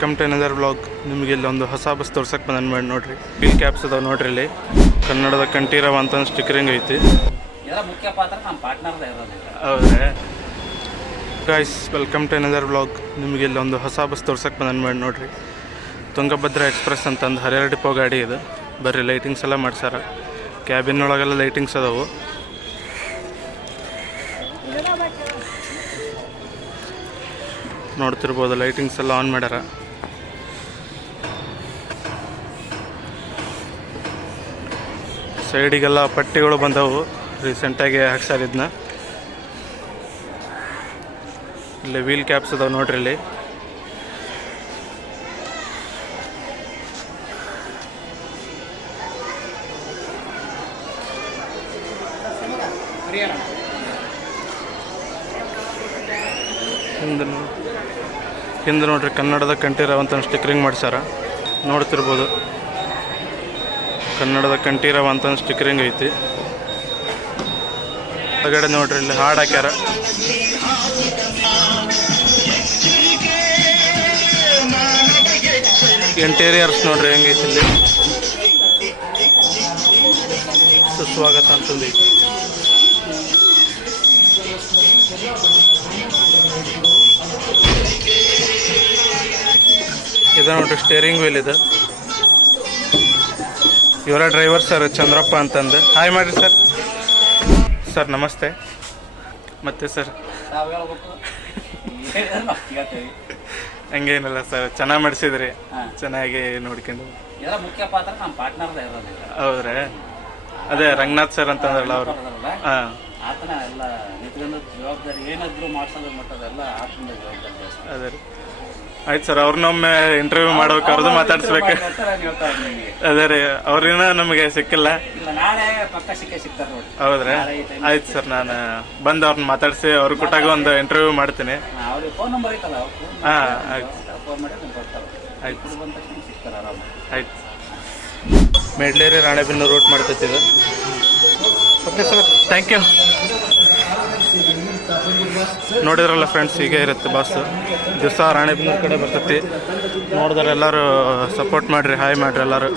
Welcome to another vlog. ನಿಮಗೆ ಇಲ್ಲಿ ಒಂದು ಹೊಸ ಬಸ್ ತೋರ್ಸಕ್ಕೆ ಬಂದನ್ ಮಾಡಿ ನೋಡ್ರಿ. ವೀಲ್ ಕ್ಯಾಪ್ಸ್ ಅದಾವೆ ನೋಡ್ರಿ. ಇಲ್ಲಿ ಕನ್ನಡದ ಕಂಠೀರವ ಅಂತ ಸ್ಟಿಕರಿಂಗ್ ಐತಿ. ಹೌದ್ರಾ guys, welcome to another vlog. ನಿಮಗೆ ಇಲ್ಲಿ ಒಂದು ಹೊಸ ಬಸ್ ತೋರ್ಸಕ್ಕೆ ಬಂದನ್ ಮಾಡಿ ನೋಡ್ರಿ. ತುಂಗಭದ್ರಾ ಎಕ್ಸ್ಪ್ರೆಸ್ ಅಂತಂದು ಹರಿಹರ ಡಿಪೋ ಗಾಡಿ ಇದು. ಬರ್ರಿ, ಲೈಟಿಂಗ್ಸ್ ಎಲ್ಲ ಮಾಡ್ಸಾರ. ಕ್ಯಾಬಿನ್ ಒಳಗೆಲ್ಲ ಲೈಟಿಂಗ್ಸ್ ಅದಾವು. ನೋಡ್ತಿರ್ಬೋದು, ಲೈಟಿಂಗ್ಸ್ ಎಲ್ಲ ಆನ್ ಮಾಡ್ಯಾರ. ಸೈಡಿಗೆಲ್ಲ ಪಟ್ಟಿಗಳು ಬಂದವು, ರೀಸೆಂಟಾಗಿ ಹಾಕ್ಸಾರ ಇದನ್ನ. ಇಲ್ಲಿ ವೀಲ್ ಕ್ಯಾಪ್ಸ್ ಅದಾವೆ ನೋಡ್ರಿ. ಇಲ್ಲಿ ಹಿಂದೆ ನೋಡ್ರಿ, ಕನ್ನಡದ ಕಂಠೀರವ ಅಂತ ಸ್ಟಿಕರಿಂಗ್ ಮಾಡ್ಸಾರ. ನೋಡ್ತಿರ್ಬೋದು, ಕನ್ನಡದ ಕಂಠೀರವ ಅಂತ ಸ್ಟಿಕರಿಂಗ್ ಐತಿ. ಹೊರಗಡೆ ನೋಡ್ರಿ, ಇಲ್ಲಿ ಹಾಡು ಹಾಕ್ಯಾರ. ಇಂಟೀರಿಯರ್ಸ್ ನೋಡ್ರಿ ಹೆಂಗೈತಿ. ಇಲ್ಲಿ ಸುಸ್ವಾಗತ ಅಂತಂದೈತಿ. ಇದು ನೋಡ್ರಿ, ಸ್ಟೇರಿಂಗ್ ವೀಲ್ ಇದು. ಇವರ ಡ್ರೈವರ್ ಸರ್ ಚಂದ್ರಪ್ಪ ಅಂತಂದು. ಹಾಯ್ ಮಾಡಿರಿ ಸರ್. ಸರ್ ನಮಸ್ತೆ. ಮತ್ತೆ ಸರ್ ಹಂಗೇನಿಲ್ಲ ಸರ್, ಚೆನ್ನಾಗಿ ಮಾಡಿಸಿದ್ರಿ. ಚೆನ್ನಾಗಿ ನೋಡ್ಕೊಂಡು. ಹೌದ್ರಾ? ಅದೇ ರಂಗನಾಥ್ ಸರ್ ಅಂತಂದ್ರಲ್ಲ ಅವರು. ಹಾಂ, ಅದೇ ರೀ. ಆಯ್ತು ಸರ್, ಅವ್ರನ್ನೊಮ್ಮೆ ಇಂಟರ್ವ್ಯೂ ಮಾಡೋಕೆ ಅವ್ರದ್ದು ಮಾತಾಡ್ಸ್ಬೇಕು. ಅದೇ ರೀ, ಅವ್ರಿನ ನಮಗೆ ಸಿಕ್ಕಿಲ್ಲ. ಹೌದ್ರಾ? ಆಯ್ತು ಸರ್, ನಾನು ಬಂದು ಅವ್ರನ್ನ ಮಾತಾಡಿಸಿ ಅವ್ರ ಕೊಟ್ಟಾಗ ಒಂದು ಇಂಟರ್ವ್ಯೂ ಮಾಡ್ತೀನಿ. ಹಾಂ, ಆಯ್ತು ಆಯ್ತು ಆಯ್ತು. ಮೆಡ್ಲೇರಿ ರಾಣೆಬೆನ್ನೂರು ರೂಟ್ ಮಾಡ್ತೈತಿದು. Okay sir, thank you. ನೋಡಿದ್ರಲ್ಲ ಫ್ರೆಂಡ್ಸ್, ಹೀಗೆ ಇರುತ್ತೆ ಬಸ್. ದಿವಸ ರಾಣೆಬೆನ್ನೂರು ಕಡೆ ಬರ್ತೈತಿ. ನೋಡಿದ್ರೆ ಎಲ್ಲರೂ ಸಪೋರ್ಟ್ ಮಾಡಿರಿ, ಹಾಯ್ ಮಾಡಿರಿ ಎಲ್ಲರೂ.